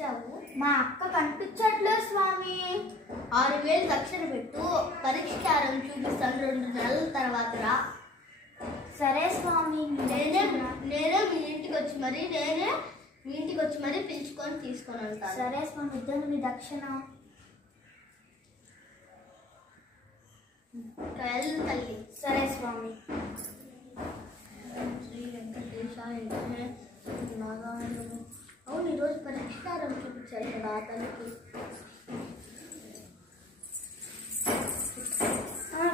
వచ్చావు? మా అక్క కనిపించట్లేదు స్వామి. 6000 దక్షిణ పెట్టు, పరిష్కారం చూపిస్తాను. 2 నెలల తర్వాత రా. సరే స్వామి. నేనే మీ ఇంటికి వచ్చి మరి పిలుచుకొని తీసుకొని వెళ్తాను. సరే స్వామి. ఇద్దరు మీ దక్షిణ. వెళ్ళు తల్లి. సరే స్వామి. శ్రీ వెంకటేశాయ నారాయణ. అవును, ఈరోజు పరిష్కారం చూపించారు కదా ఆ తల్లికి.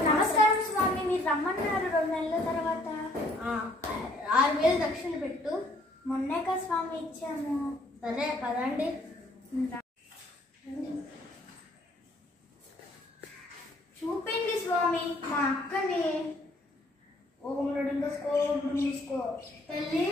నమస్కారం స్వామి. మీరు రమ్మన్నారు 2 నెలల తర్వాత. 6000 దక్షిణ పెట్టు. మొన్నే కదా స్వామి ఇచ్చాము. సరే పదండి. చూపింది స్వామి మా అక్కని. ఓం నడుంగస్కో తల్లి,